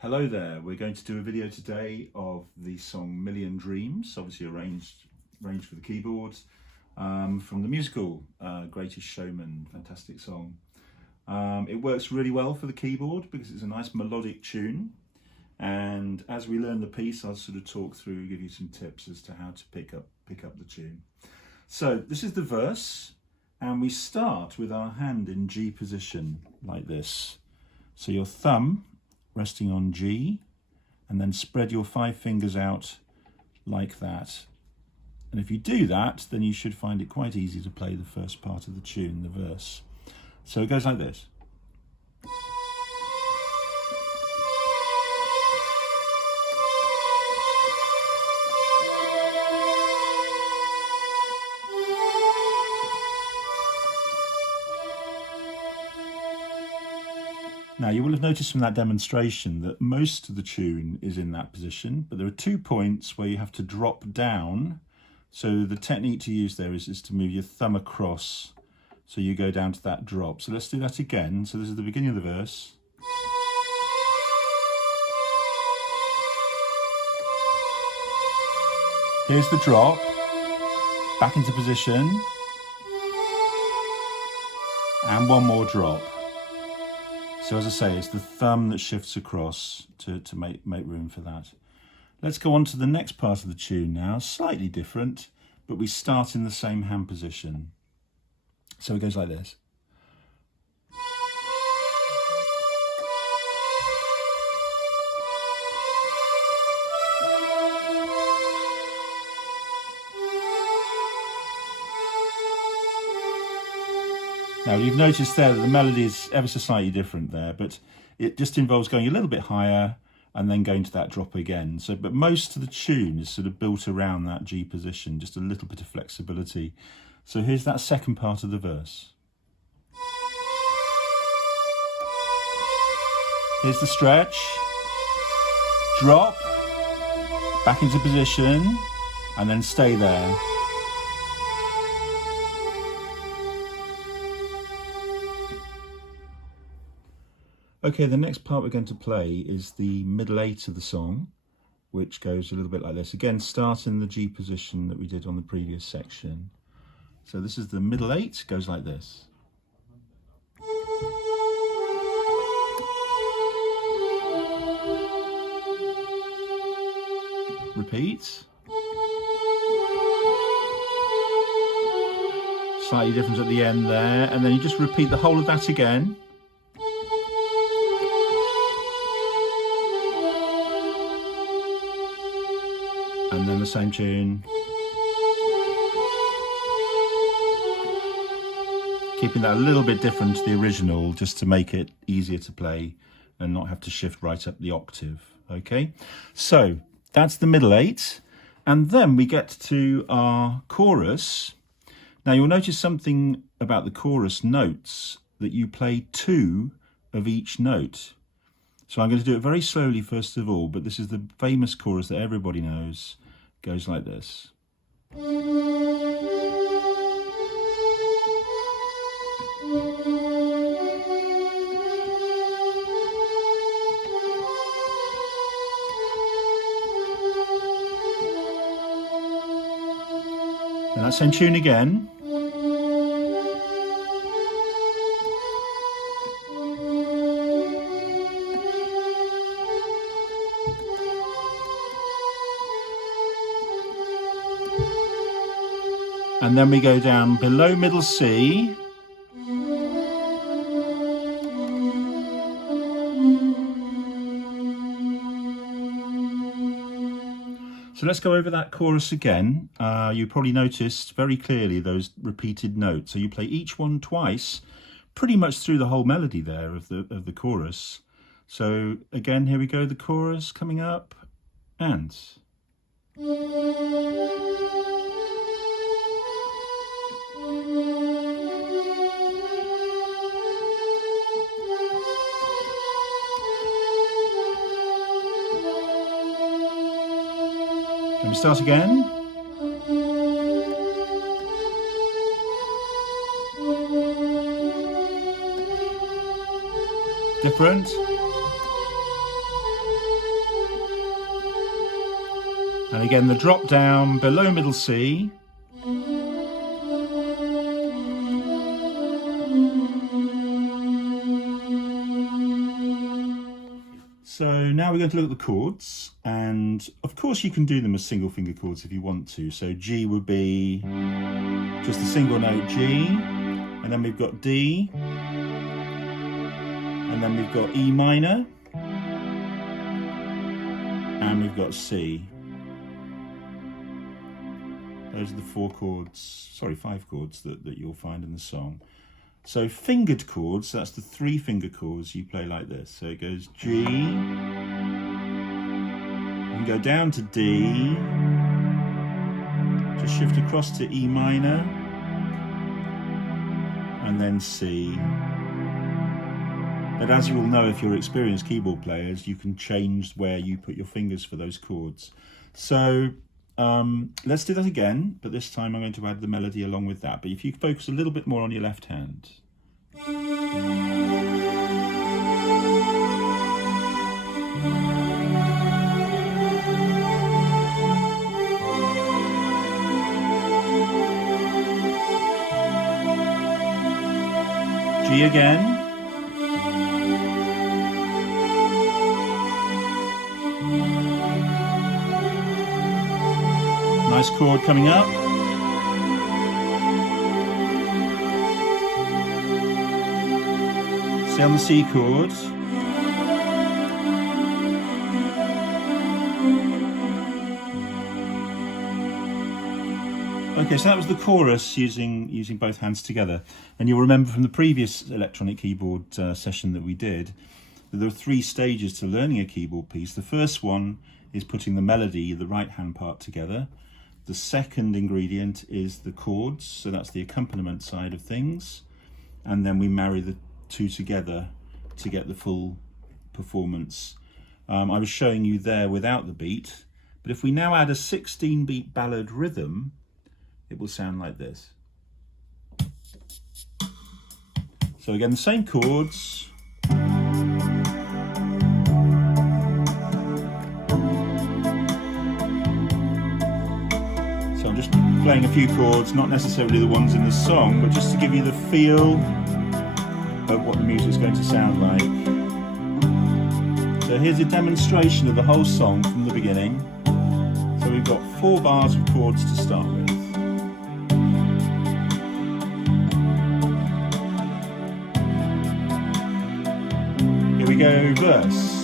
Hello there, we're going to do a video today of the song Million Dreams, obviously arranged for the keyboards, from the musical Greatest Showman, fantastic song. It works really well for the keyboard because it's a nice melodic tune, and as we learn the piece I'll sort of talk through, give you some tips as to how to pick up the tune. So this is the verse, and we start with our hand in G position like this. So your thumb resting on G, and then spread your 5 fingers out like that. And if you do that, then you should find it quite easy to play the first part of the tune, the verse. So it goes like this. Now you will have noticed from that demonstration that most of the tune is in that position, but there are 2 points where you have to drop down. So the technique to use there is to move your thumb across, so you go down to that drop. So let's do that again. So this is the beginning of the verse. Here's the drop, back into position, and one more drop. So as I say, it's the thumb that shifts across to make room for that. Let's go on to the next part of the tune now, slightly different, but we start in the same hand position. So it goes like this. Now you've noticed there that the melody is ever so slightly different there, but it just involves going a little bit higher and then going to that drop again. So, but most of the tune is sort of built around that G position, just a little bit of flexibility. So here's that second part of the verse. Here's the stretch, drop, back into position, and then stay there. Okay, the next part we're going to play is the middle 8 of the song, which goes a little bit like this. Again, start in the G position that we did on the previous section. So this is the middle 8, goes like this. Repeat. Slightly different at the end there, and then you just repeat the whole of that again. And then the same tune. Keeping that a little bit different to the original, just to make it easier to play and not have to shift right up the octave. Okay, so that's the middle 8. And then we get to our chorus. Now you'll notice something about the chorus notes, that you play 2 of each note. So I'm going to do it very slowly first of all, but this is the famous chorus that everybody knows. It goes like this. And that same tune again. And then we go down below middle C. So let's go over that chorus again. You probably noticed very clearly those repeated notes. So you play each one twice, pretty much through the whole melody there of the chorus. So again, here we go, the chorus coming up, and. Can we start again? Different. And again, the drop down below middle C. So now we're going to look at the chords, and of course you can do them as single finger chords if you want to. So G would be just a single note G, and then we've got D, and then we've got E minor, and we've got C. Those are the five chords that you'll find in the song. So fingered chords, that's the 3 finger chords you play like this. So it goes G, you can go down to D, just shift across to E minor, and then C. But as you will know, if you're experienced keyboard players, you can change where you put your fingers for those chords. So let's do that again, but this time I'm going to add the melody along with that. But if you focus a little bit more on your left hand. G again. Nice chord coming up. Stay on the C chord. Okay, so that was the chorus using both hands together. And you'll remember from the previous electronic keyboard session that we did that there are 3 stages to learning a keyboard piece. The first one is putting the melody, the right hand part, together. The second ingredient is the chords, so that's the accompaniment side of things. And then we marry the 2 together to get the full performance. I was showing you there without the beat, but if we now add a 16-beat ballad rhythm, it will sound like this. So again, the same chords. So I'm just playing a few chords, not necessarily the ones in the song, but just to give you the feel of what the music's going to sound like. So here's a demonstration of the whole song from the beginning. So we've got 4 bars of chords to start with. Here we go, verse.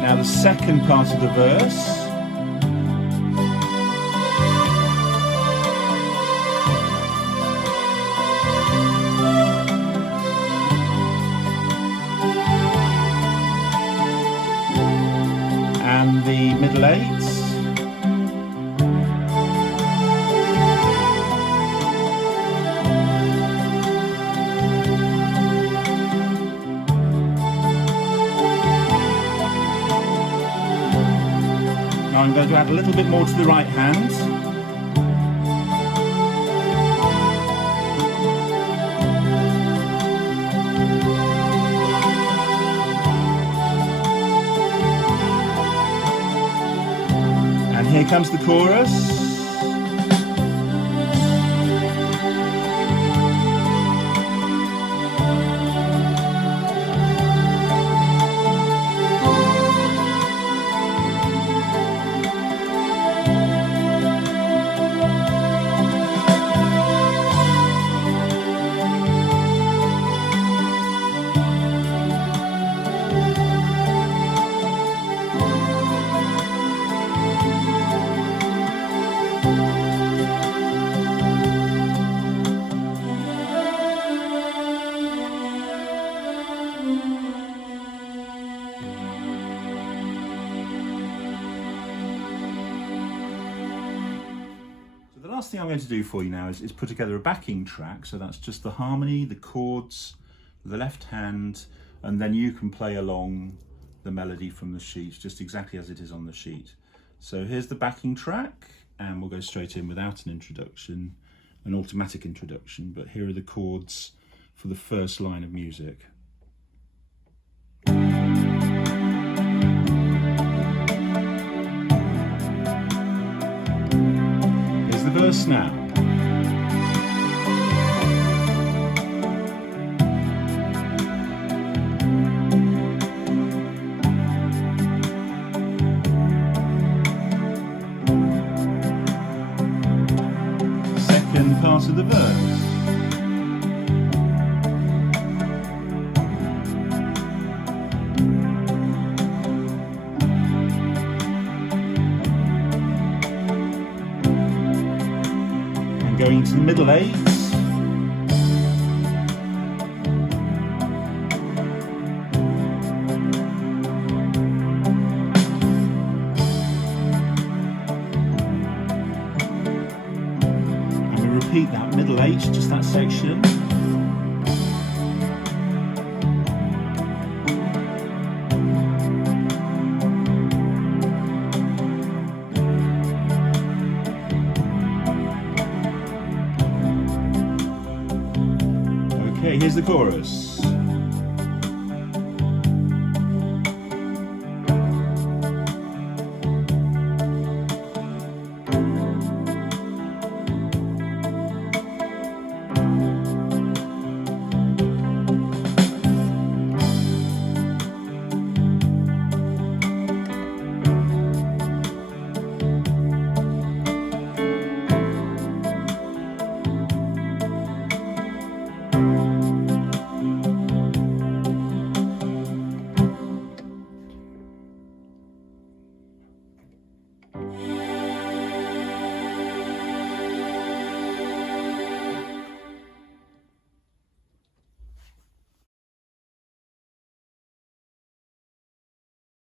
Now the second part of the verse. And the middle 8s. Now I'm going to add a little bit more to the right hand. And here comes the chorus. The last thing I'm going to do for you now is put together a backing track. So that's just the harmony, the chords, the left hand, and then you can play along the melody from the sheet, just exactly as it is on the sheet. So here's the backing track. and we'll go straight in without an introduction, an automatic introduction, but here are the chords for the first line of music. Here's the verse now. Second part of the verse. And going to the middle eights. Repeat that middle eight, just that section. Okay, here's the chorus.